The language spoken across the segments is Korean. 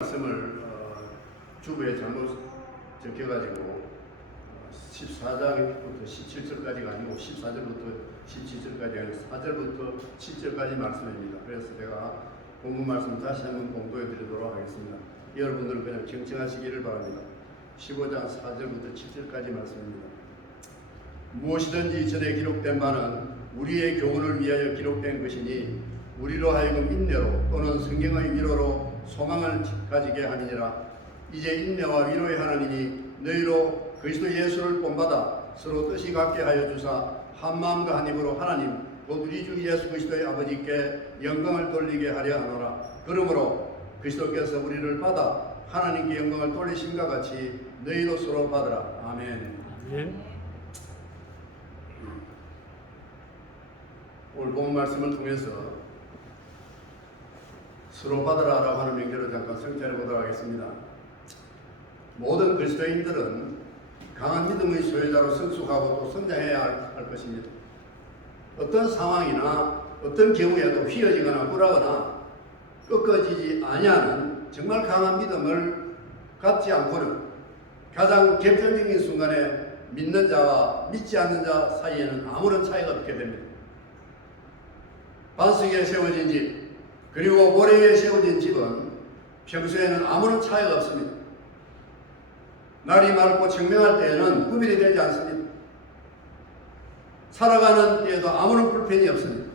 말씀을 주부에 잘못 적혀가지고 14장부터 17절까지가 아니고 14절부터 17절까지 아니고 4절부터 7절까지 말씀입니다. 그래서 제가 본문 말씀 다시 한번 공부해 드리도록 하겠습니다. 여러분들은 그냥 경청하시기를 바랍니다. 15장 4절부터 7절까지 말씀입니다. 무엇이든지 이전에 기록된 바는 우리의 교훈을 위하여 기록된 것이니 우리로 하여금 인내로 또는 성경의 위로로 소망을 가지게 함이니라. 이제 인내와 위로의 하나님이 너희로 그리스도 예수를 본받아 서로 뜻이 같게 하여 주사 한 마음과 한 입으로 하나님 곧 우리 주 예수 그리스도의 아버지께 영광을 돌리게 하려 하노라. 그러므로 그리스도께서 우리를 받아 하나님께 영광을 돌리심과 같이 너희도 서로 받으라. 아멘. 오늘 본 말씀을 통해서 서로 받으라라고 하는 명제로 잠깐 성찰해 보도록 하겠습니다. 모든 그리스도인들은 강한 믿음의 소유자로 성숙하고 또 성장해야 할 것입니다. 어떤 상황이나 어떤 경우에도 휘어지거나 굴하거나 꺾어지지 아니하는 정말 강한 믿음을 갖지 않고는 가장 결정적인 순간에 믿는 자와 믿지 않는 자 사이에는 아무런 차이가 없게 됩니다. 반석에 세워진 집 그리고 모래 위에 세워진 집은 평소에는 아무런 차이가 없습니다. 날이 맑고 청명할 때에는 구별이 되지 않습니다. 살아가는 때에도 아무런 불편이 없습니다.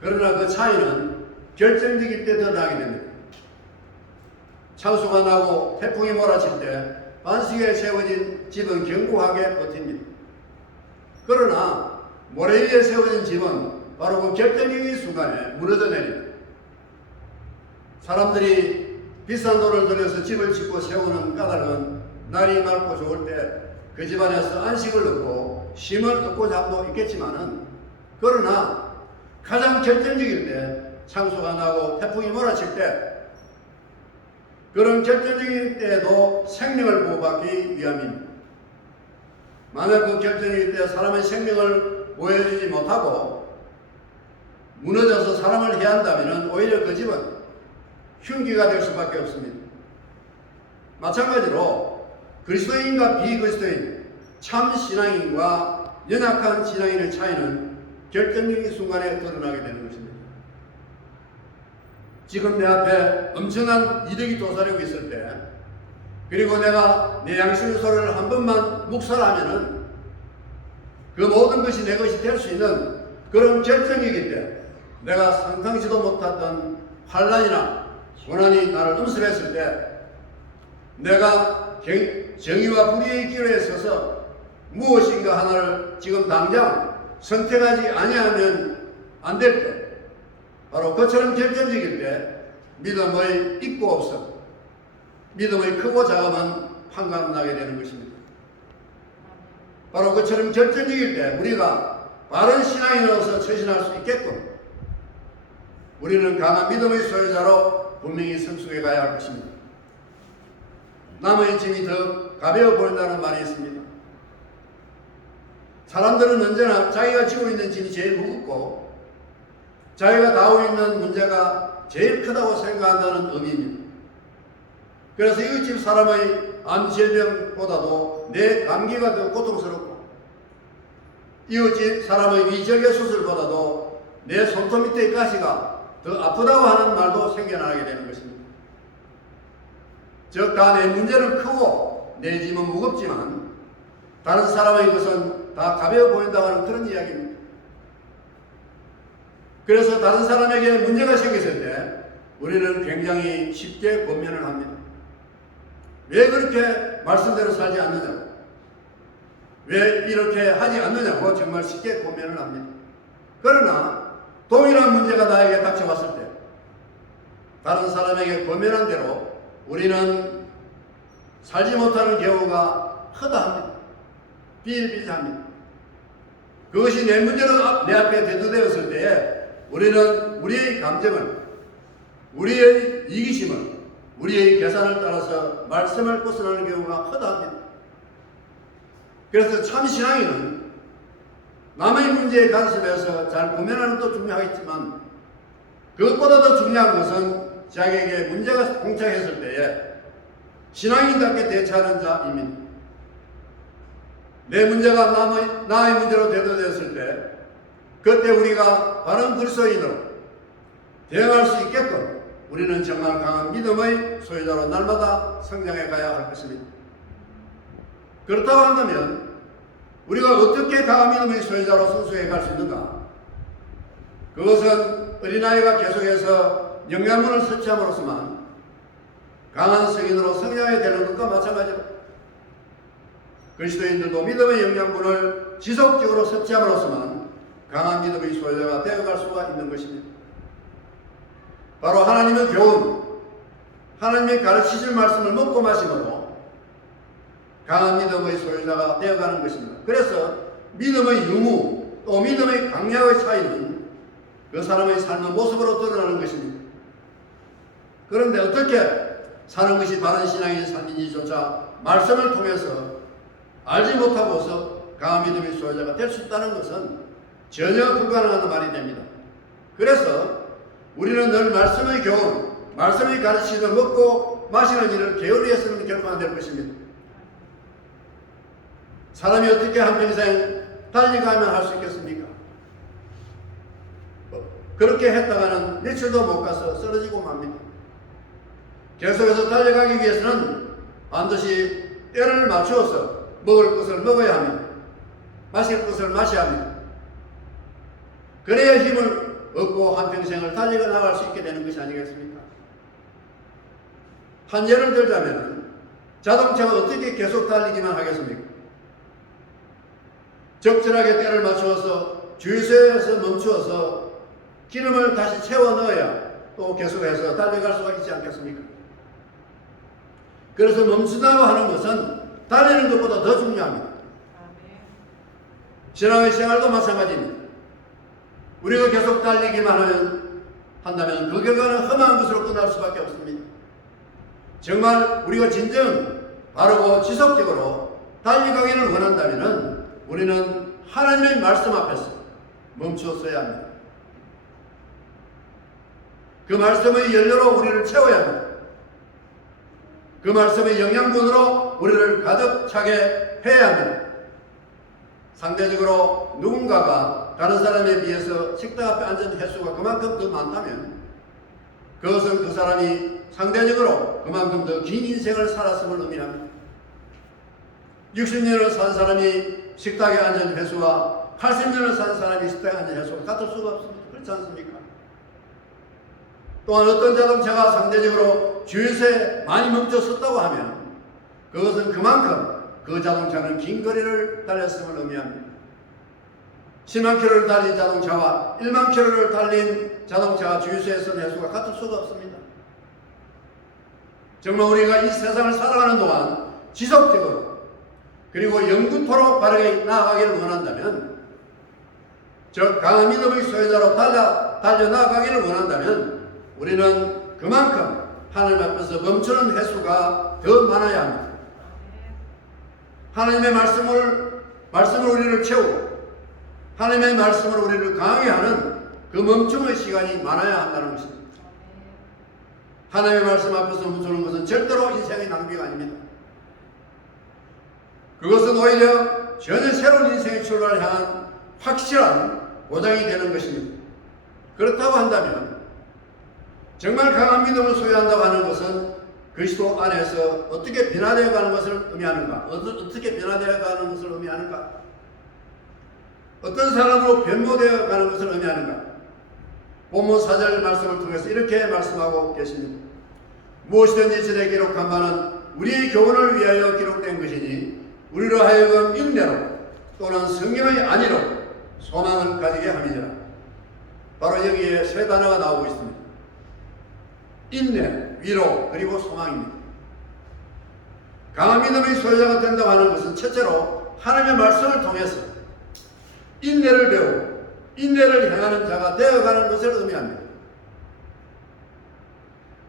그러나 그 차이는 결정적일 때 드러나게 됩니다. 창수가 나고 태풍이 몰아칠 때 반석에 세워진 집은 견고하게 버팁니다. 그러나 모래 위에 세워진 집은 바로 그 결정적인 순간에 무너져 내립니다. 사람들이 비싼 돈을 들여서 집을 짓고 세우는 까닭은 날이 맑고 좋을 때 그 집안에서 안식을 얻고 쉼을 얻고자 함도 있겠지만은, 그러나 가장 결정적일 때 창수가 나고 태풍이 몰아칠 때 그런 결정적인 때에도 생명을 보호받기 위함입니다. 만약 그 결정적일 때 사람의 생명을 보호해주지 못하고 무너져서 사람을 해한다면 오히려 그 집은 흉기가 될 수밖에 없습니다. 마찬가지로 그리스도인과 비그리스도인, 참 신앙인과 연약한 신앙인의 차이는 결정적인 순간에 드러나게 되는 것입니다. 지금 내 앞에 엄청난 이득이 도사리고 있을 때, 그리고 내가 내 양심의 소리를 한 번만 묵살하면은 그 모든 것이 내 것이 될 수 있는 그런 결정이기 때문에, 내가 상상치도 못했던 환난이나 고난이 나를 음습했을 때 내가 정의와 불의의 기로에 서서 무엇인가 하나를 지금 당장 선택하지 아니하면 안 될 때, 바로 그처럼 결정적일 때 믿음의 있고 없음, 믿음의 크고 작음은 판가름나게 되는 것입니다. 바로 그처럼 결정적일 때 우리가 바른 신앙인으로서 처신할 수 있게끔 우리는 강한 믿음의 소유자로 분명히 성숙해 가야 할 것입니다. 남의 짐이 더 가벼워 보인다는 말이 있습니다. 사람들은 언제나 자기가 지고 있는 짐이 제일 무겁고 자기가 다루고 있는 문제가 제일 크다고 생각한다는 의미입니다. 그래서 이웃집 사람의 암질병보다도 내 감기가 더 고통스럽고, 이웃집 사람의 위적의 수술보다도 내 손톱 밑의 가시가 더 아프다고 하는 말도 생겨나게 되는 것입니다. 즉, 다 내 문제는 크고 내 짐은 무겁지만 다른 사람의 것은 다 가벼워 보인다고 하는 그런 이야기입니다. 그래서 다른 사람에게 문제가 생겼을 때 우리는 굉장히 쉽게 권면을 합니다. 왜 그렇게 말씀대로 살지 않느냐고, 왜 이렇게 하지 않느냐고 정말 쉽게 권면을 합니다. 그러나 동일한 문제가 나에게 닥쳐왔을 때 다른 사람에게 권면한 대로 우리는 살지 못하는 경우가 허다합니다. 비일비재합니다. 그것이 내 문제로 내 앞에 대두되었을 때에 우리는 우리의 감정을, 우리의 이기심을, 우리의 계산을 따라서 말씀을 벗어나는 경우가 허다합니다. 그래서 참 신앙인은 남의 문제에 간섭해서 잘 고민하는 것도 중요하겠지만, 그것보다 더 중요한 것은 자기에게 문제가 봉착했을 때에 신앙인답게 대처하는 자입니다. 내 문제가 나의 문제로 대두되었을 때 그때 우리가 바른 그리스도인으로 대응할 수 있게끔 우리는 정말 강한 믿음의 소유자로 날마다 성장해 가야 할 것입니다. 그렇다고 한다면 우리가 어떻게 강한 믿음의 소유자로 성숙해 갈 수 있는가? 그것은 어린아이가 계속해서 영양분을 섭취함으로써만 강한 성인으로 성장해 되는 것과 마찬가지로 그리스도인들도 믿음의 영양분을 지속적으로 섭취함으로써만 강한 믿음의 소유자가 되어갈 수가 있는 것입니다. 바로 하나님의 교훈, 하나님의 가르치실 말씀을 먹고 마심으로 강한 믿음의 소유자가 되어가는 것입니다. 그래서 믿음의 유무 또 믿음의 강약의 차이는 그 사람의 삶의 모습으로 드러나는 것입니다. 그런데 어떻게 사는 것이 바른 신앙의 삶인지조차 말씀을 통해서 알지 못하고서 강한 믿음의 소유자가 될 수 있다는 것은 전혀 불가능한 말이 됩니다. 그래서 우리는 늘 말씀의 교훈, 말씀의 가르침을 먹고 마시는 일을 게을리해서는 결코 안 될 것입니다. 사람이 어떻게 한평생 달리가면 할 수 있겠습니까? 그렇게 했다가는 며칠도 못 가서 쓰러지고 맙니다. 계속해서 달려가기 위해서는 반드시 때를 맞추어서 먹을 것을 먹어야 합니다. 마실 것을 마셔야 합니다. 그래야 힘을 얻고 한평생을 달리고 나갈 수 있게 되는 것이 아니겠습니까? 한 예를 들자면 자동차가 어떻게 계속 달리기만 하겠습니까? 적절하게 때를 맞추어서 주유소에서 멈추어서 기름을 다시 채워 넣어야 또 계속해서 달려갈 수가 있지 않겠습니까? 그래서 멈추다고 하는 것은 달리는 것보다 더 중요합니다. 신앙의 생활도 마찬가지입니다. 우리가 계속 달리기만 한다면 그 결과는 험한 것으로 끝날 수밖에 없습니다. 정말 우리가 진정 바르고 지속적으로 달려가기를 원한다면 우리는 하나님의 말씀 앞에서 멈추었어야 합니다. 그 말씀의 연료로 우리를 채워야 합니다. 그 말씀의 영양분으로 우리를 가득 차게 해야 합니다. 상대적으로 누군가가 다른 사람에 비해서 식탁 앞에 앉은 횟수가 그만큼 더 많다면 그것은 그 사람이 상대적으로 그만큼 더 긴 인생을 살았음을 의미합니다. 60년을 산 사람이 식탁에 앉은 횟수와 80년을 산 사람이 식탁에 앉은 횟수가 같을 수가 없습니다. 그렇지 않습니까? 또한 어떤 자동차가 상대적으로 주유소에 많이 멈춰섰다고 하면 그것은 그만큼 그 자동차는 긴 거리를 달렸음을 의미합니다. 10만 킬로를 달린 자동차와 1만 킬로를 달린 자동차가 주유소에 선 횟수가 같을 수가 없습니다. 정말 우리가 이 세상을 살아가는 동안 지속적으로 그리고 영구토록 바르게 나아가기를 원한다면 즉 강한 믿음의 소유자로 달려나가기를 원한다면 우리는 그만큼 하나님 앞에서 멈추는 횟수가 더 많아야 합니다. 하나님의 말씀을 우리를 채우고 하나님의 말씀으로 우리를 강하게 하는 그 멈춤의 시간이 많아야 한다는 것입니다. 하나님의 말씀 앞에서 멈추는 것은 절대로 인생의 낭비가 아닙니다. 그것은 오히려 전혀 새로운 인생의 출발을 향한 확실한 보장이 되는 것입니다. 그렇다고 한다면 정말 강한 믿음을 소유한다고 하는 것은 그리스도 안에서 어떻게 변화되어 가는 것을 의미하는가? 어떻게 변화되어 가는 것을 의미하는가? 어떤 사람으로 변모되어 가는 것을 의미하는가? 본문 4절 말씀을 통해서 이렇게 말씀하고 계십니다. 무엇이든지 전에 기록한 바는 우리의 교훈을 위하여 기록된 것이니 우리로 하여금 인내로 또는 성경의 안위로 소망을 가지게 함이니라. 바로 여기에 세 단어가 나오고 있습니다. 인내, 위로, 그리고 소망입니다. 강한 믿음의 소유자가 된다고 하는 것은 첫째로 하나님의 말씀을 통해서 인내를 배우고 인내를 행하는 자가 되어가는 것을 의미합니다.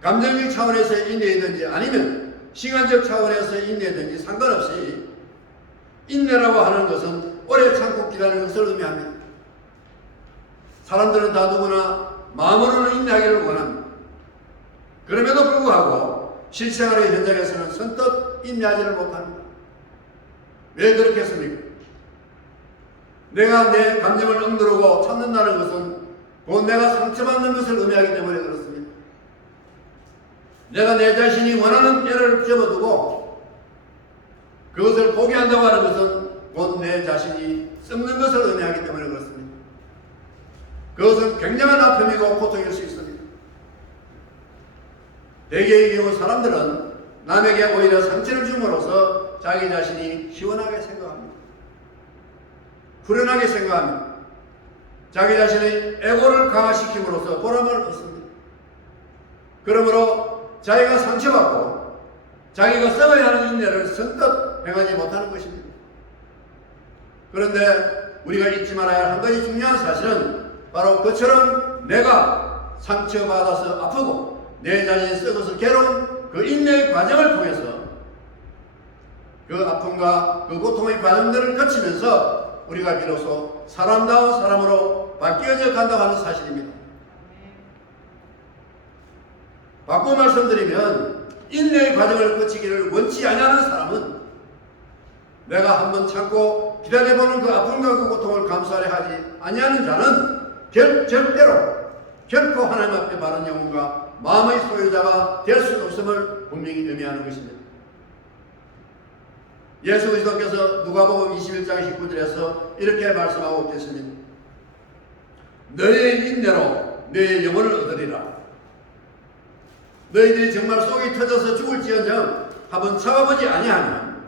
감정적 차원에서의 인내이든지 아니면 시간적 차원에서의 인내이든지 상관없이 인내라고 하는 것은 오래 참고 기다리는 것을 의미합니다. 사람들은 다 누구나 마음으로는 인내하기를 원합니다. 그럼에도 불구하고 실생활의 현장에서는 선뜻 인내하지를 못합니다. 왜 그렇게 했습니까? 내가 내 감정을 억누르고 참는다는 것은 곧 내가 상처받는 것을 의미하기 때문에 그렇습니다. 내가 내 자신이 원하는 때를 접어두고 그것을 포기한다고 하는 것은 곧 내 자신이 썩는 것을 의미하기 때문에 그렇습니다. 그것은 굉장한 아픔이고 고통일 수 있습니다. 대개의 경우 사람들은 남에게 오히려 상처를 줌으로써 자기 자신이 시원하게 생각합니다. 불안하게 생각합니다. 자기 자신의 에고를 강화시킴으로써 보람을 얻습니다. 그러므로 자기가 상처받고 자기가 써야 하는 인내를 선뜻 행하지 못하는 것입니다. 그런데 우리가 잊지 말아야 할 한 가지 중요한 사실은 바로 그처럼 내가 상처받아서 아프고 내 자신이 썩어서 괴로운 그 인내의 과정을 통해서 그 아픔과 그 고통의 과정들을 거치면서 우리가 비로소 사람다운 사람으로 바뀌어져 간다고 하는 사실입니다. 바꿔 말씀드리면 인내의 과정을 거치기를 원치 아니하는 사람은 내가 한번 참고 기다려보는 그 아픔과 그 고통을 감수하려 하지 아니하는 자는 절대로 결코 하나님 앞에 바른 영혼과 마음의 소유자가 될 수 없음을 분명히 의미하는 것입니다. 예수 그리스도께서 누가복음 21장 19절에서 이렇게 말씀하고 계십니다. 너희의 인내로 너희의 영혼을 얻으리라. 너희들이 정말 속이 터져서 죽을지언정 한번 참아보지 아니하면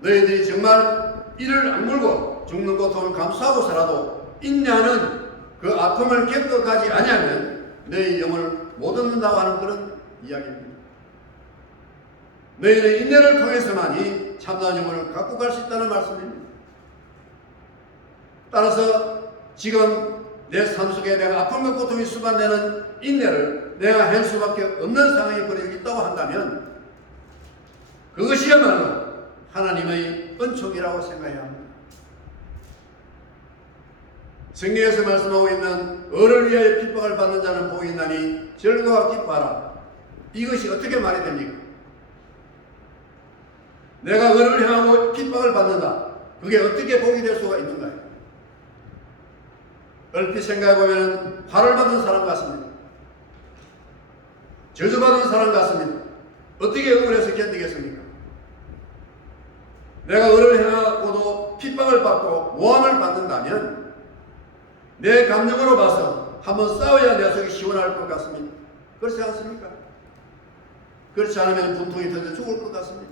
너희들이 정말 이를 악물고 죽는 고통을 감수하고서라도 인내하는 그 아픔을 겪어가지 아니하면 너희 영혼을 못 얻는다고 하는 그런 이야기입니다. 너희는 인내를 통해서만이 참다운 영혼을 갖고 갈 수 있다는 말씀입니다. 따라서 지금 내 삶 속에 내가 아픔과 고통이 수반되는 인내를 내가 할 수밖에 없는 상황이 벌어지고 있다고 한다면 그것이야말로 하나님의 은총이라고 생각해야 합니다. 성경에서 말씀하고 있는 을을 위하여 핍박을 받는 자는 복이 있나니 즐거워 기뻐하라. 이것이 어떻게 말이 됩니까? 내가 을을 향하고 핍박을 받는다. 그게 어떻게 복이 될 수가 있는가요? 얼핏 생각해보면 화를 받는 사람 같습니다. 저주받은 사람 같습니다. 어떻게 억울해서 견디겠습니까? 내가 을을 향하고도 핍박을 받고 모함을 받는다면 내 감정으로 봐서 한번 싸워야 내 속이 시원할 것 같습니다. 그렇지 않습니까? 그렇지 않으면 분통이 터져 죽을 것 같습니다.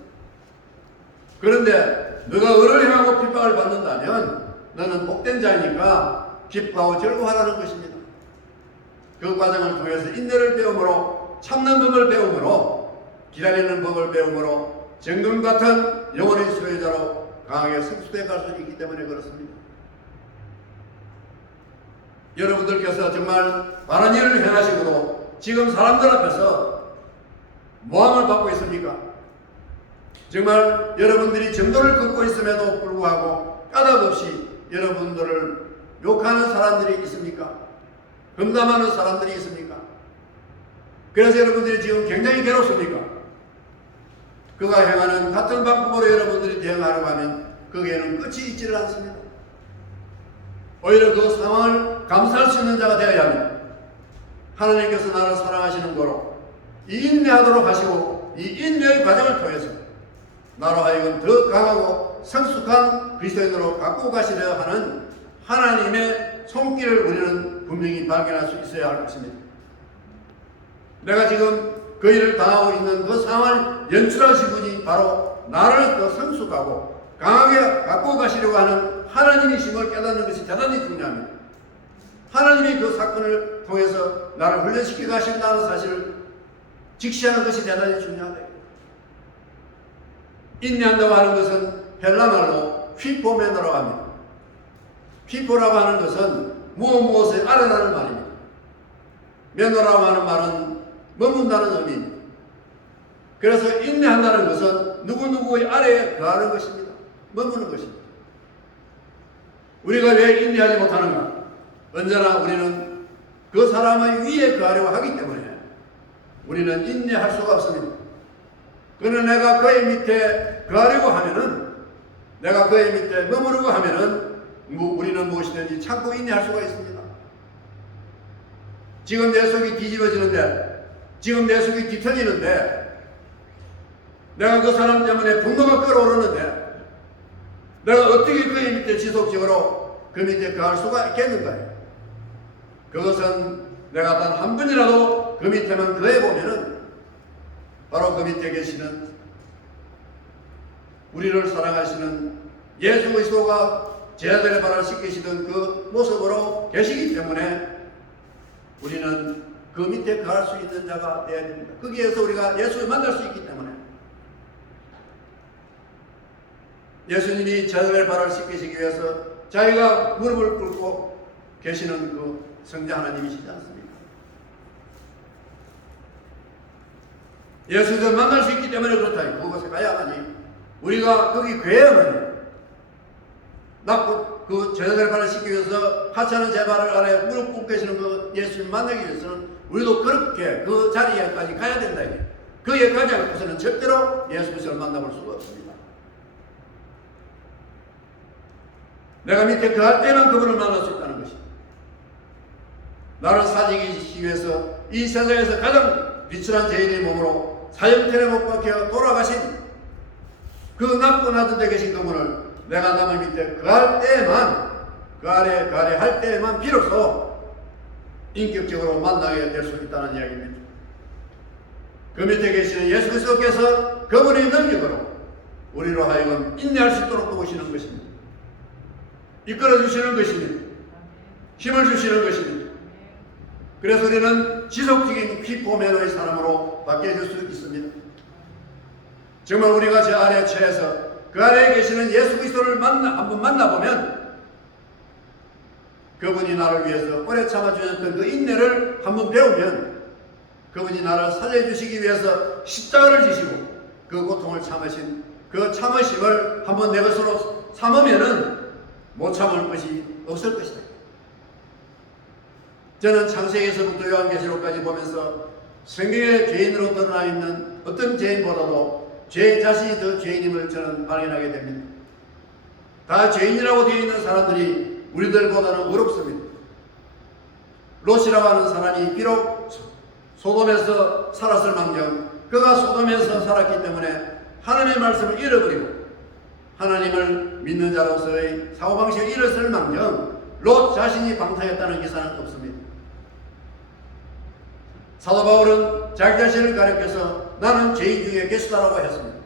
그런데 너가 을을 향하고 핍박을 받는다면 너는 복된 자이니까 기뻐하고 즐거워하라는 것입니다. 그 과정을 통해서 인내를 배움으로 참는 법을 배움으로 기다리는 법을 배움으로 정금 같은 영혼의 소유자로 강하게 성숙해 갈 수 있기 때문에 그렇습니다. 여러분들께서 정말 바른 일을 행하시고도 지금 사람들 앞에서 모함을 받고 있습니까? 정말 여러분들이 정도를 걷고 있음에도 불구하고 까닭없이 여러분들을 욕하는 사람들이 있습니까? 금담하는 사람들이 있습니까? 그래서 여러분들이 지금 굉장히 괴롭습니까? 그가 행하는 같은 방법으로 여러분들이 대응하려고 하면 거기에는 끝이 있지를 않습니다. 오히려 그 상황을 감수할 수 있는 자가 되어야 합니다. 하나님께서 나를 사랑하시는 거로 이 인내하도록 하시고 이 인내의 과정을 통해서 나로 하여금 더 강하고 성숙한 그리스도인으로 갖고 가시려 하는 하나님의 손길을 우리는 분명히 발견할 수 있어야 할 것입니다. 내가 지금 그 일을 당하고 있는 그 상황을 연출하신 분이 바로 나를 더 성숙하고 강하게 갖고 가시려고 하는 하나님이심을 깨닫는 것이 대단히 중요합니다. 하나님이 그 사건을 통해서 나를 훈련시켜 가신다는 사실을 직시하는 것이 대단히 중요하다. 인내한다고 하는 것은 헬라말로 휘포메노라고 합니다. 휘포라고 하는 것은 무엇을 알아라는 말입니다. 메노라고 하는 말은 머문다는 의미입니다. 그래서 인내한다는 것은 누구누구의 아래에 거하는 것입니다. 머무는 것입니다. 우리가 왜 인내하지 못하는가? 언제나 우리는 그 사람의 위에 거하려고 하기 때문에 우리는 인내할 수가 없습니다. 그러나 내가 그의 밑에 거하려고 하면은, 내가 그의 밑에 머무르고 하면은 우리는 무엇이든지 참고 인내할 수가 있습니다. 지금 내 속이 뒤집어지는데, 지금 내 속이 뒤틀리는데, 내가 그 사람 때문에 분노가 끓어오르는데 내가 어떻게 그의 밑에 지속적으로 그 밑에 거할 수가 있겠는가요? 그것은 내가 단 한 번이라도 그 밑에만 거해보면은 바로 그 밑에 계시는 우리를 사랑하시는 예수 그리스도가 제자들의 발을 씻기시던 그 모습으로 계시기 때문에 우리는 그 밑에 거할 수 있는 자가 되어야 됩니다. 거기에서 우리가 예수를 만날 수 있기 때문에 예수님이 제자들의 발을 씻기시기 위해서 자기가 무릎을 꿇고 계시는 그 성자 하나님이시지 않습니까? 예수를 만날 수 있기 때문에 그렇다. 그곳에 가야만이 우리가 거기 괴야만이 낳고 그 제자들의 발을 씻기 위해서 하찮은 제 발을 아래 무릎 꿇고 계시는 그 예수님 만나기 위해서는 우리도 그렇게 그 자리에까지 가야 된다. 거기에 가지 않고서는 절대로 예수 그리스도를 만나볼 수가 없습니다. 내가 밑에 거할 때는 그분을 만날 수 있다는 것입니다. 나를 사지기 위해서 이 세상에서 가장 비천한 죄인의 몸으로 사형틀에 못 박혀 돌아가신 그 낮고 낮은 데 계신 그분을 내가 남의 밑에 거할 때만, 그 아래 할 때만 비로소 인격적으로 만나게 될 수 있다는 이야기입니다. 그 밑에 계시는 예수 그리스도께서 그분의 능력으로 우리로 하여금 인내할 수 있도록 도우시는 것입니다. 이끌어 주시는 것입니다. 힘을 주시는 것입니다. 그래서 우리는 지속적인 퀴포메노의 사람으로 바뀌어질 수 있습니다. 정말 우리가 제 아래에 처해서 그 아래에 계시는 예수 그리스도를 한번 만나보면 그분이 나를 위해서 오래 참아주셨던 그 인내를 한번 배우면 그분이 나를 살려주시기 위해서 십자가를 지시고 그 고통을 참으신 그 참으심을 한번 내 것으로 삼으면은 못 참을 것이 없을 것이다. 저는 창세기에서부터 요한계시록까지 보면서 성경의 죄인으로 드러나 있는 어떤 죄인보다도 죄 자신이 더 죄인임을 저는 발견하게 됩니다. 다 죄인이라고 되어 있는 사람들이 우리들보다는 어렵습니다. 롯이라고 하는 사람이 비록 소돔에서 살았을 망정 그가 소돔에서 살았기 때문에 하나님의 말씀을 잃어버리고 하나님을 믿는 자로서의 사고방식을 잃었을 망정 롯 자신이 방탕했다는 기사는 없습니다. 사도 바울은 자기 자신을 가리켜서 나는 죄인 중에 계시다라고 했습니다.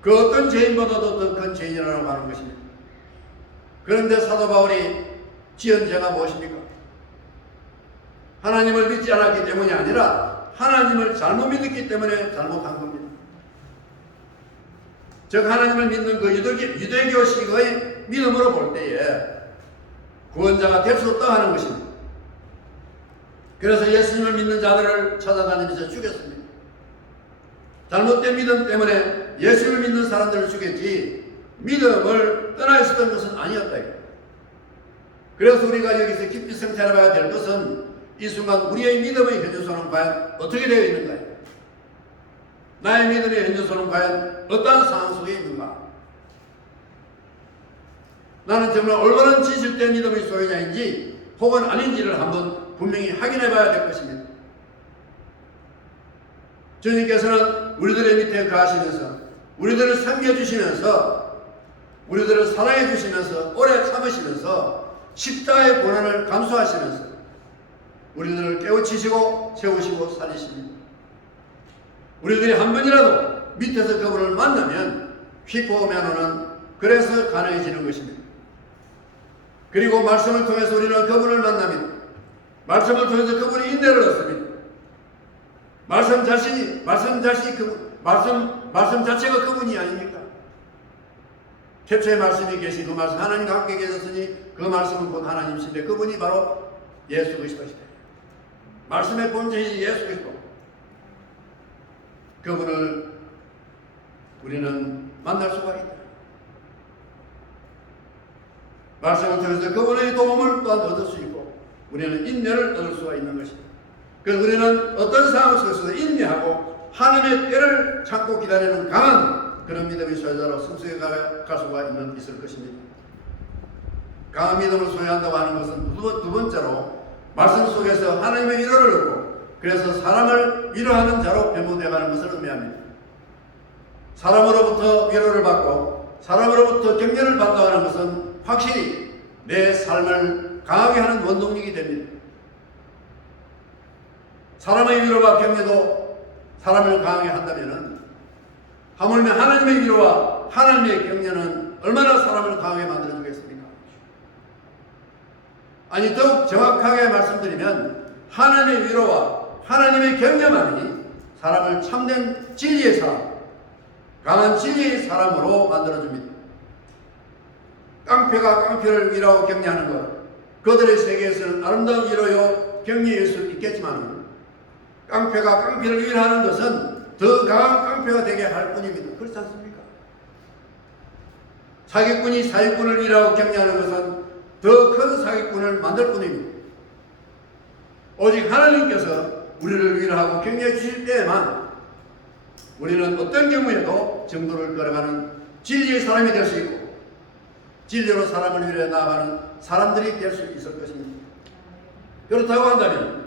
그 어떤 죄인보다도 더 큰 죄인이라고 하는 것입니다. 그런데 사도 바울이 지은 죄가 무엇입니까? 하나님을 믿지 않았기 때문이 아니라 하나님을 잘못 믿었기 때문에 잘못한 겁니다. 즉 하나님을 믿는 그 유대교식의 믿음으로 볼 때에 구원자가 될 수 없다 하는 것입니다. 그래서 예수님을 믿는 자들을 찾아다니면서 죽였습니다. 잘못된 믿음 때문에 예수를 믿는 사람들을 죽였지 믿음을 떠나 있었던 것은 아니었다. 그래서 우리가 여기서 깊이 생각해 봐야 될 것은 이 순간 우리의 믿음의 현주소는 과연 어떻게 되어 있는가요? 나의 믿음의 현주소는 과연 어떠한 상황 속에 있는가? 나는 정말 올바른 진실된 믿음의 소유자인지 혹은 아닌지를 한번 분명히 확인해 봐야 될 것입니다. 주님께서는 우리들의 밑에 거하시면서 우리들을 섬겨주시면서 우리들을 사랑해 주시면서 오래 참으시면서 십자가의 고난을 감수하시면서 우리들을 깨우치시고 세우시고 살리십니다. 우리들이 한 번이라도 밑에서 그분을 만나면 휘포면허는 그래서 가능해지는 것입니다. 그리고 말씀을 통해서 우리는 그분을 만납니다. 말씀을 통해서 그분이 인내를 얻습니다. 말씀 자체가 그분이 아닙니까? 태초에 말씀이 계신 그 말씀, 하나님과 함께 계셨으니 그 말씀은 곧 하나님이신데 그분이 바로 예수 그리스도시다. 말씀의 본체이신 예수 그리스도. 그분을 우리는 만날 수가 있다. 말씀을 통해서 그분의 도움을 또한 얻을 수 있고 우리는 인내를 얻을 수가 있는 것입니다. 그래서 우리는 어떤 상황 속에서도 인내하고 하나님의 때를 참고 기다리는 강한 그런 믿음의 소유자로 성숙해 갈 수가 있을 것입니다. 강한 믿음을 소유한다고 하는 것은 두 번째로 말씀 속에서 하나님의 위로를 얻고 그래서 사람을 위로하는 자로 변모되어가는 것을 의미합니다. 사람으로부터 위로를 받고 사람으로부터 격려를 받는다고 하는 것은 확실히 내 삶을 강하게 하는 원동력이 됩니다. 사람의 위로와 격려도 사람을 강하게 한다면 하물며 하나님의 위로와 하나님의 격려는 얼마나 사람을 강하게 만들어주겠습니까? 아니 더욱 정확하게 말씀드리면 하나님의 위로와 하나님의 격려만이 사람을 참된 진리의 사람, 강한 진리의 사람으로 만들어줍니다. 깡패가 깡패를 위로하고 격려하는 것, 그들의 세계에서는 아름다운 위로요 격려일 수 있겠지만 깡패가 깡패를 위로하는 것은 더 강한 깡패가 되게 할 뿐입니다. 그렇지 않습니까? 사기꾼이 사기꾼을 위로하고 격려하는 것은 더 큰 사기꾼을 만들 뿐입니다. 오직 하나님께서 우리를 위로하고 격려해 주실 때에만 우리는 어떤 경우에도 정도를 걸어가는 진리의 사람이 될 수 있고 진리로 사람을 위로해 나아가는 사람들이 될 수 있을 것입니다. 그렇다고 한다면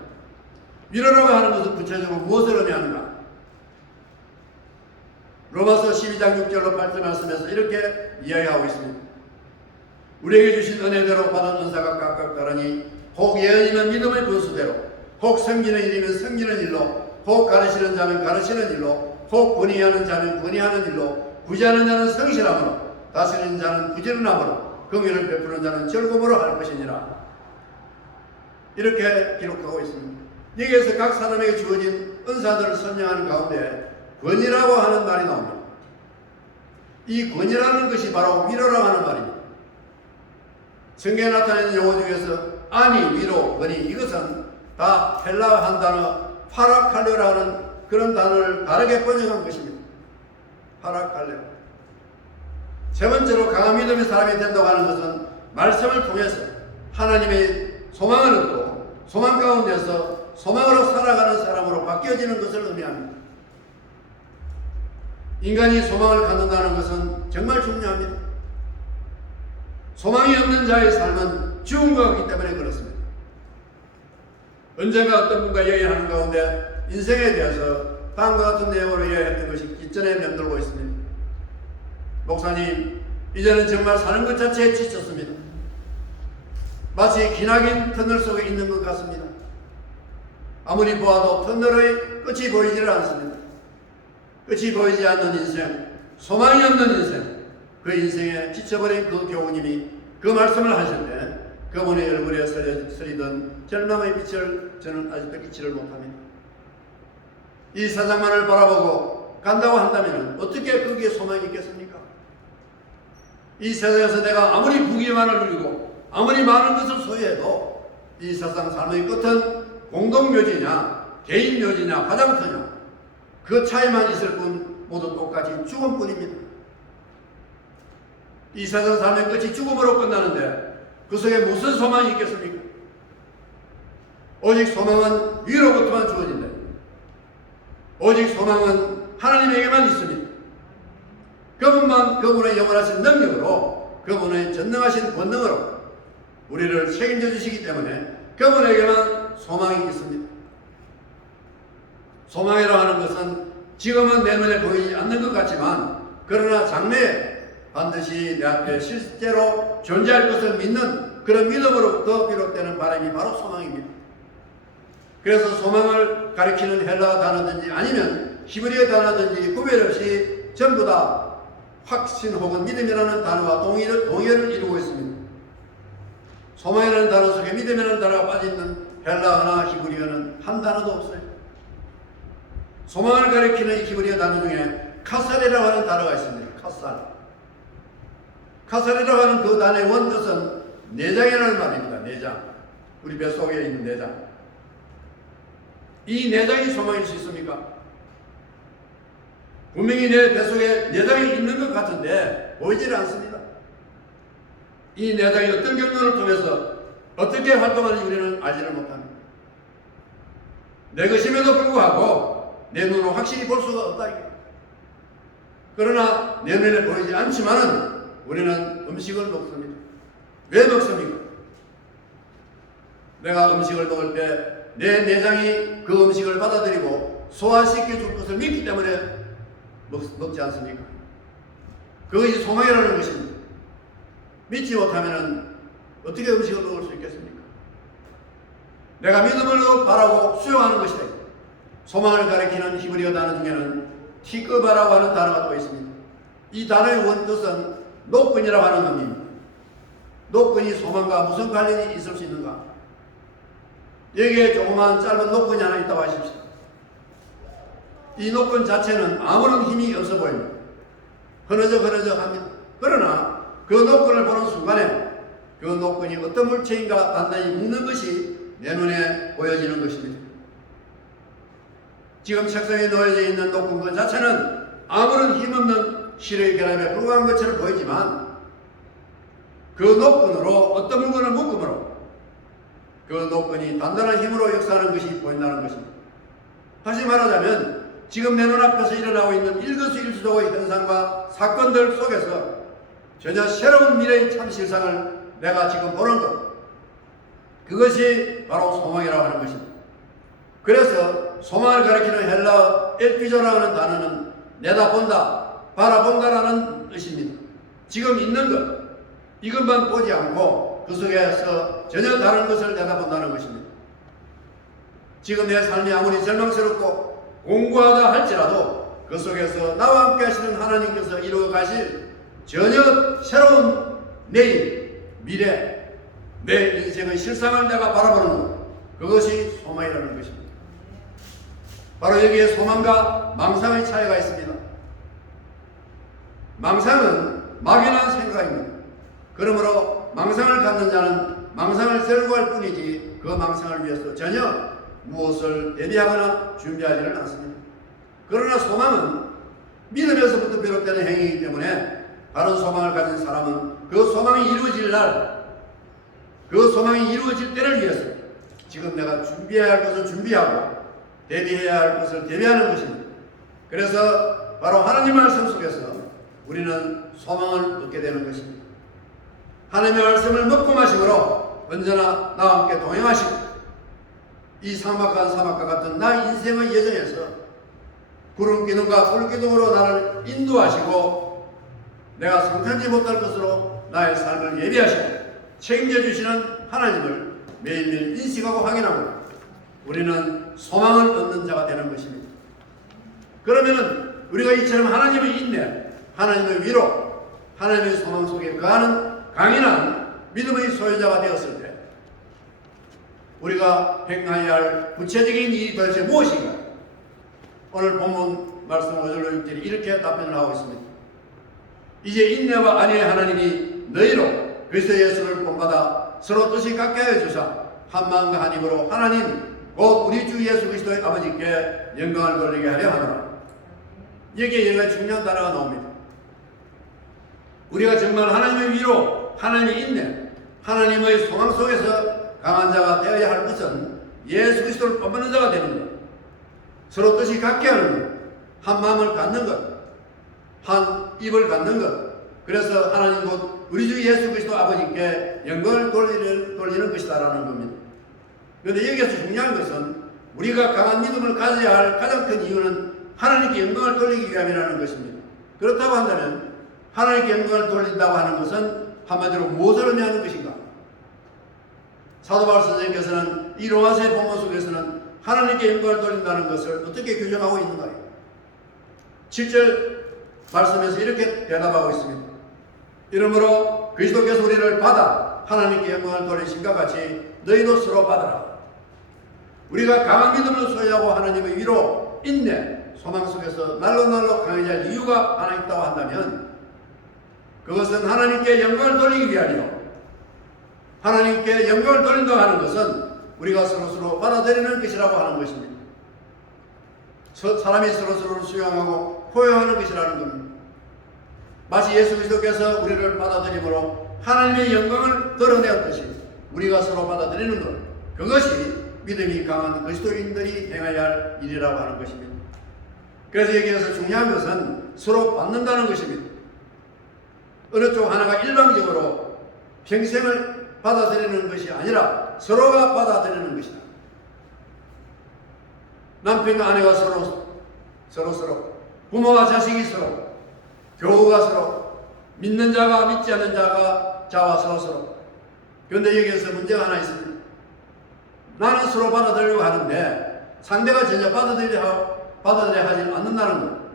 위로라고 하는 것은 구체적으로 무엇을 의미하는가? 로마서 12장 6절로 8절 말씀에서 이렇게 이야기하고 있습니다. 우리에게 주신 은혜대로 받은 은사가 각각 다르니 혹 예언이면 믿음의 분수대로 혹 섬기는 일이면 섬기는 일로 혹 가르치는 자는 가르치는 일로 혹 권위하는 자는 권위하는 일로 구제하는 자는 성실함으로 다스리는 자는 부지런함으로 긍휼을 베푸는 자는 즐거움으로 할 것이니라. 이렇게 기록하고 있습니다. 여기에서 각 사람에게 주어진 은사들을 설명하는 가운데 권위라고 하는 말이 나옵니다. 이 권위라는 것이 바로 위로라고 하는 말입니다. 성경에 나타나는 용어 중에서 아니, 위로, 권위 이것은 다 헬라어 한 단어 파라칼레라는 그런 단어를 다르게 번역한 것입니다. 파라칼레. 세 번째로 강한 믿음의 사람이 된다고 하는 것은 말씀을 통해서 하나님의 소망을 얻고 소망 가운데서 소망으로 살아가는 사람으로 바뀌어지는 것을 의미합니다. 인간이 소망을 갖는다는 것은 정말 중요합니다. 소망이 없는 자의 삶은 죽음과 같기 때문에 그렇습니다. 언젠가 어떤 분과 얘기하는 가운데 인생에 대해서 다음과 같은 내용으로 이야기했던 것이 기전에 맴돌고 있습니다. 목사님, 이제는 정말 사는 것 자체에 지쳤습니다. 마치 기나긴 터널 속에 있는 것 같습니다. 아무리 보아도 터널의 끝이 보이지를 않습니다. 끝이 보이지 않는 인생, 소망이 없는 인생, 그 인생에 지쳐버린 그 교우님이 그 말씀을 하실 때 그분의 얼굴에 서리던 절망의 빛을 저는 아직도 잊지를 못합니다. 이 세상만을 바라보고 간다고 한다면 어떻게 거기에 소망이 있겠습니까? 이 세상에서 내가 아무리 부귀만을 누리고 아무리 많은 것을 소유해도 이 세상 삶의 끝은 공동묘지냐 개인묘지냐 화장터냐 그 차이만 있을 뿐 모두 똑같이 죽음뿐입니다. 이 세상 삶의 끝이 죽음으로 끝나는데 그 속에 무슨 소망이 있겠습니까? 오직 소망은 위로부터만 주어진다. 오직 소망은 하나님에게만 있습니다. 그분만 그분의 영원하신 능력으로 그분의 전능하신 권능으로 우리를 책임져 주시기 때문에 그분에게만 소망이 있습니다. 소망이라고 하는 것은 지금은 내 눈에 보이지 않는 것 같지만 그러나 장래에 반드시 내 앞에 실제로 존재할 것을 믿는 그런 믿음으로부터 비롯되는 바람이 바로 소망입니다. 그래서 소망을 가리키는 헬라어 단어든지 아니면 히브리어 단어든지 구별 없이 전부 다 확신 혹은 믿음이라는 단어와 동의어를 이루고 있습니다. 소망이라는 단어 속에 믿음이라는 단어가 빠져있는 헬라어나 히브리어는 한 단어도 없어요. 소망을 가리키는 히브리어 단어 중에 카살이라고 하는 단어가 있습니다. 카살이라고 하는 그 단어의 원뜻은 내장이라는 말입니다. 내장. 우리 뱃속에 있는 내장. 이 내장이 소망일 수 있습니까? 분명히 내 뱃속에 내장이 있는 것 같은데 보이지를 않습니다. 이 내장이 어떤 경로를 통해서 어떻게 활동하는지 우리는 알지를 못합니다. 내 것임에도 불구하고 내 눈으로 확실히 볼 수가 없다. 그러나 내 눈에 보이지 않지만은 우리는 음식을 먹습니다. 왜 먹습니까? 내가 음식을 먹을 때 내 내장이 그 음식을 받아들이고 소화시켜 줄 것을 믿기 때문에 먹지 않습니까? 그것이 소망이라는 것입니다. 믿지 못하면 어떻게 음식을 먹을 수 있겠습니까? 내가 믿음으로 바라고 수용하는 것이다. 소망을 가리키는 히브리어 단어 중에는 티끄바라고 하는 단어가 또 있습니다. 이 단어의 원뜻은 노끈이라고 하는 의미입니다. 노끈이 소망과 무슨 관련이 있을 수 있는가? 여기에 조그만 짧은 노끈이 하나 있다고 하십시오. 이 노끈 자체는 아무런 힘이 없어 보입니다. 흐느적 합니다. 그러나 그 노끈을 보는 순간에 그 노끈이 어떤 물체인가 단단히 묶는 것이 내 눈에 보여지는 것입니다. 지금 책상에 놓여져 있는 노끈 그 자체는 아무런 힘없는 실의 결합에 불과한 것처럼 보이지만 그 노끈으로 어떤 물건을 묶음으로 그 노끈이 단단한 힘으로 역사하는 것이 보인다는 것입니다. 다시 말하자면 지금 내 눈앞에서 일어나고 있는 일거수일투족의 현상과 사건들 속에서 전혀 새로운 미래의 참 실상을 내가 지금 보는 것, 그것이 바로 소망이라고 하는 것입니다. 그래서 소망을 가리키는 헬라어 엘피조라고 하는 단어는 내다본다, 바라본다라는 뜻입니다. 지금 있는 것, 이것만 보지 않고 그 속에서 전혀 다른 것을 내다본다는 것입니다. 지금 내 삶이 아무리 절망스럽고 공고하다 할지라도 그 속에서 나와 함께 하시는 하나님께서 이루어 가실 전혀 새로운 내일, 미래, 내 인생의 실상을 내가 바라보는 것, 그것이 소망이라는 것입니다. 바로 여기에 소망과 망상의 차이가 있습니다. 망상은 막연한 생각입니다. 그러므로 망상을 갖는 자는 망상을 sel고할 뿐이지 그 망상을 위해서 전혀 무엇을 대비하거나 준비하지는 않습니다. 그러나 소망은 믿음에서부터 비롯되는 행위이기 때문에 바른 소망을 가진 사람은 그 소망이 이루어질 날, 그 소망이 이루어질 때를 위해서 지금 내가 준비해야 할 것을 준비하고 대비해야 할 것을 대비하는 것입니다. 그래서 바로 하나님 말씀 속에서 우리는 소망을 얻게 되는 것입니다. 하나님의 말씀을 먹고 마심으로 언제나 나와 함께 동행하시고 이 사막과 같은 나 인생의 여정에서 구름 기둥과 불 기둥으로 나를 인도하시고 내가 성탄지 못할 것으로 나의 삶을 예비하시고 책임져 주시는 하나님을 매일매일 인식하고 확인하고 우리는 소망을 얻는 자가 되는 것입니다. 그러면은 우리가 이처럼 하나님의 인내, 하나님의 위로, 하나님의 소망 속에 거하는 강인한 믿음의 소유자가 되었을 때 우리가 행해야 할 구체적인 일이 도대체 무엇인가? 오늘 본문 말씀 5절로 6절이 이렇게 답변을 하고 있습니다. 이제 인내와 안위의 하나님이 너희로 그리스도 예수를 본받아 서로 뜻이 같게 하여 주사 한 마음과 한 입으로 하나님 곧 우리 주 예수 그리스도의 아버지께 영광을 돌리게 하려 하노라. 여기에 여러 가지 중요한 단어가 나옵니다. 우리가 정말 하나님의 위로, 하나님의 인내, 하나님의 소망 속에서 강한 자가 되어야 할 것은 예수 그리스도를 본받는 자가 되는 것, 서로 뜻이 같게 하는 것, 한 마음을 갖는 것, 한 입을 갖는 것, 그래서 하나님 곧 우리 주 예수 그리스도 아버지께 영광을 돌리는 것이다라는 겁니다. 그런데 여기에서 중요한 것은 우리가 강한 믿음을 가져야 할 가장 큰 이유는 하나님께 영광을 돌리기 위함이라는 것입니다. 그렇다고 한다면 하나님께 영광을 돌린다고 하는 것은 한마디로 무엇을 의미하는 것인가? 사도 바울 선생님께서는 이 로마서의 본문 속에서는 하나님께 영광을 돌린다는 것을 어떻게 규정하고 있는가요? 7절 말씀에서 이렇게 대답하고 있습니다. 이러므로 그리스도께서 우리를 받아 하나님께 영광을 돌리신과 같이 너희도 서로 받아라. 우리가 강한 믿음을 소유하고 하나님의 위로, 인내, 소망 속에서 날로 강해질 이유가 하나 있다고 한다면 그것은 하나님께 영광을 돌리기 위하여 하나님께 영광을 돌린다고 하는 것은 우리가 서로서로 받아들이는 것이라고 하는 것입니다. 사람이 서로서로를 수용하고 포용하는 것이라는 겁니다. 마치 예수 그리스도께서 우리를 받아들임으로 하나님의 영광을 드러내었듯이 우리가 서로 받아들이는 것, 그것이 믿음이 강한 그리스도인들이 행해야 할 일이라고 하는 것입니다. 그래서 여기에서 중요한 것은 서로 받는다는 것입니다. 어느 쪽 하나가 일방적으로 평생을 받아들이는 것이 아니라 서로가 받아들이는 것이다. 남편과 아내가 서로, 부모와 자식이 서로, 교우가 서로, 믿는 자가 믿지 않는 자와 서로. 그런데 여기에서 문제가 하나 있습니다. 나는 서로 받아들이려고 하는데 상대가 전혀 받아들여야 하지 않는다는 것.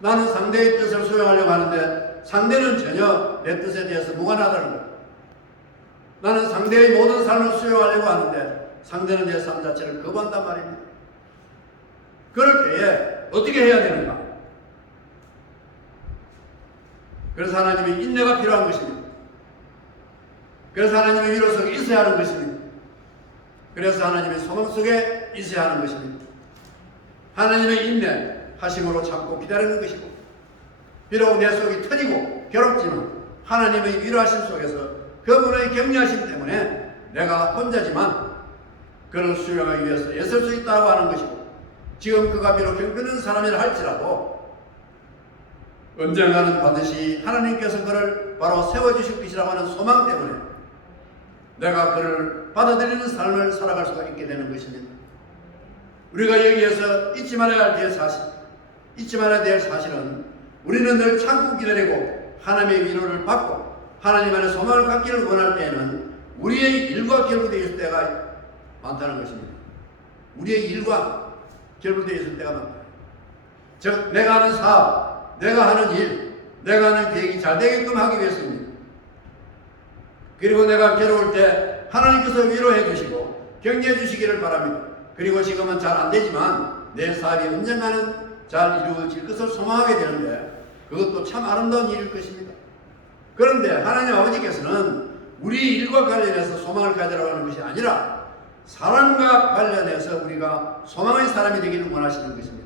나는 상대의 뜻을 수용하려고 하는데 상대는 전혀 내 뜻에 대해서 무관하다는 것. 나는 상대의 모든 삶을 수용하려고 하는데 상대는 내 삶 자체를 거부한단 말입니다. 그럴 때에 어떻게 해야 되는가? 그래서 하나님의 인내가 필요한 것입니다. 그래서 하나님의 위로 속에 있어야 하는 것입니다. 그래서 하나님의 소망 속에 있어야 하는 것입니다. 하나님의 인내 하심으로 참고 기다리는 것이고, 비록 내 속이 터지고 괴롭지만 하나님의 위로하심 속에서 그분의 격려하심 때문에 내가 혼자지만 그를 수용하기 위해서 애쓸 수 있다고 하는 것이고, 지금 그가 비록 형편없는 사람이라 할지라도 언젠가는 반드시 하나님께서 그를 바로 세워주실 것이라고 하는 소망 때문에 내가 그를 받아들이는 삶을 살아갈 수가 있게 되는 것입니다. 우리가 여기에서 잊지 말아야 될 사실은 우리는 늘 참고 기다리고 하나님의 위로를 받고 하나님 안에 소망을 갖기를 원할 때에는 우리의 일과 결부되어 있을 때가 많다는 것입니다. 우리의 일과 결부되어 있을 때가 많다. 즉 내가 하는 사업, 내가 하는 일, 내가 하는 계획이 잘 되게끔 하기 위해서입니다. 그리고 내가 괴로울 때 하나님께서 위로해 주시고 격려해 주시기를 바랍니다. 그리고 지금은 잘 안 되지만 내 사업이 언젠가는 잘 이루어질 것을 소망하게 되는데 그것도 참 아름다운 일일 것입니다. 그런데 하나님 아버지께서는 우리 일과 관련해서 소망을 가지라고 하는 것이 아니라 사람과 관련해서 우리가 소망의 사람이 되기를 원하시는 것입니다.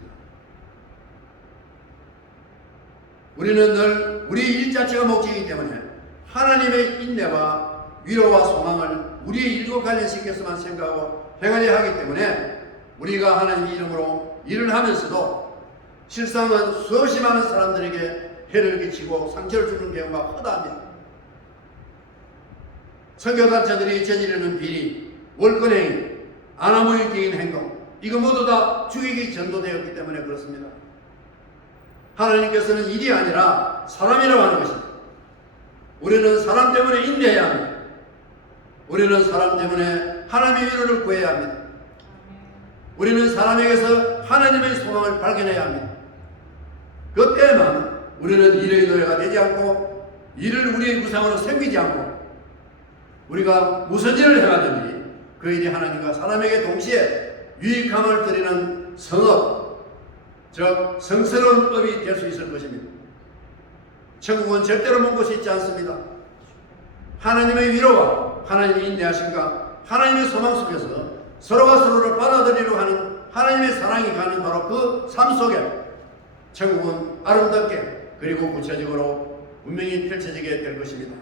우리는 늘 우리 일 자체가 목적이기 때문에 하나님의 인내와 위로와 소망을 우리의 일과 관련시켜서만 생각하고 행하려 하기 때문에 우리가 하나님의 이름으로 일을 하면서도 실상은 수없이 많은 사람들에게 해를 끼치고 상처를 주는 경우가 허다합니다. 선교단체들이 저지르는 비리, 월권행위, 아나무인적인 행동, 이거 모두 다 죽이기 전도되었기 때문에 그렇습니다. 하나님께서는 일이 아니라 사람이라고 하는 것입니다. 우리는 사람 때문에 인내해야 합니다. 우리는 사람 때문에 하나님의 위로를 구해야 합니다. 우리는 사람에게서 하나님의 소망을 발견해야 합니다. 그때만 우리는 일의 노예가 되지 않고 일을 우리의 구상으로 섬기지 않고 우리가 무슨 일을 행하든지 그 일이 하나님과 사람에게 동시에 유익함을 드리는 성업, 즉 성스러운 업이 될 수 있을 것입니다. 천국은 절대로 먼 곳이 있지 않습니다. 하나님의 위로와 하나님의 인내하심과 하나님의 소망 속에서 서로가 서로를 받아들이려 하는 하나님의 사랑이 가는 바로 그 삶 속에 천국은 아름답게 그리고 구체적으로 분명히 펼쳐지게 될 것입니다.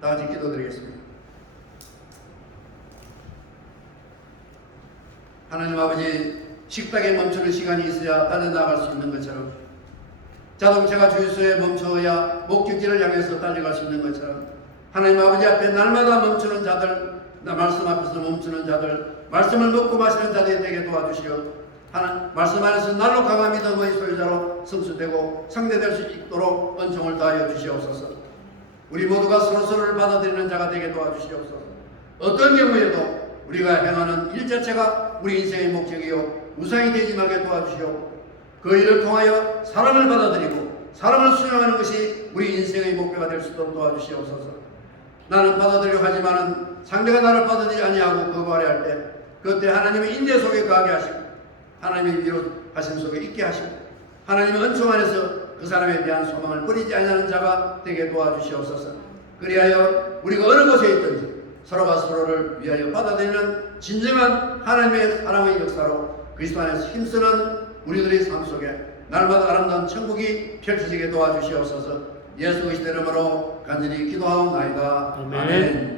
다 같이 기도드리겠습니다. 하나님 아버지, 식탁에 멈추는 시간이 있어야 달려나갈 수 있는 것처럼 자동차가 주유소에 멈춰야 목적지를 향해서 달려갈 수 있는 것처럼 하나님 아버지 앞에 날마다 멈추는 자들, 말씀 앞에서 멈추는 자들, 말씀을 먹고 마시는 자들이 되게 도와주시오. 말씀 안에서 날로 강한 믿음의 소유자로 성수되고 상대될 수 있도록 은총을 다하여 주시옵소서. 우리 모두가 서로서로를 받아들이는 자가 되게 도와주시옵소서. 어떤 경우에도 우리가 행하는 일 자체가 우리 인생의 목적이요 우상이 되지 말게 도와주시오. 그 일을 통하여 사람을 받아들이고 사람을 수용하는 것이 우리 인생의 목표가 될 수 있도록 도와주시옵소서. 나는 받아들이려 하지만은 상대가 나를 받아들이지 아니하고 거부하려 할 때 그때 하나님의 인내 속에 거하게 하시고 하나님의 위로하심 속에 있게 하시고 하나님의 은총 안에서 그 사람에 대한 소망을 버리지 아니하는 자가 되게 도와주시옵소서. 그리하여 우리가 어느 곳에 있든지 서로가 서로를 위하여 받아들이는 진정한 하나님의 사랑의 역사로 그리스도 안에서 힘쓰는 우리들의 삶 속에 날마다 아름다운 천국이 펼쳐지게 도와주시옵소서. 예수 그리스도 이름으로 간절히 기도하옵나이다. 아멘.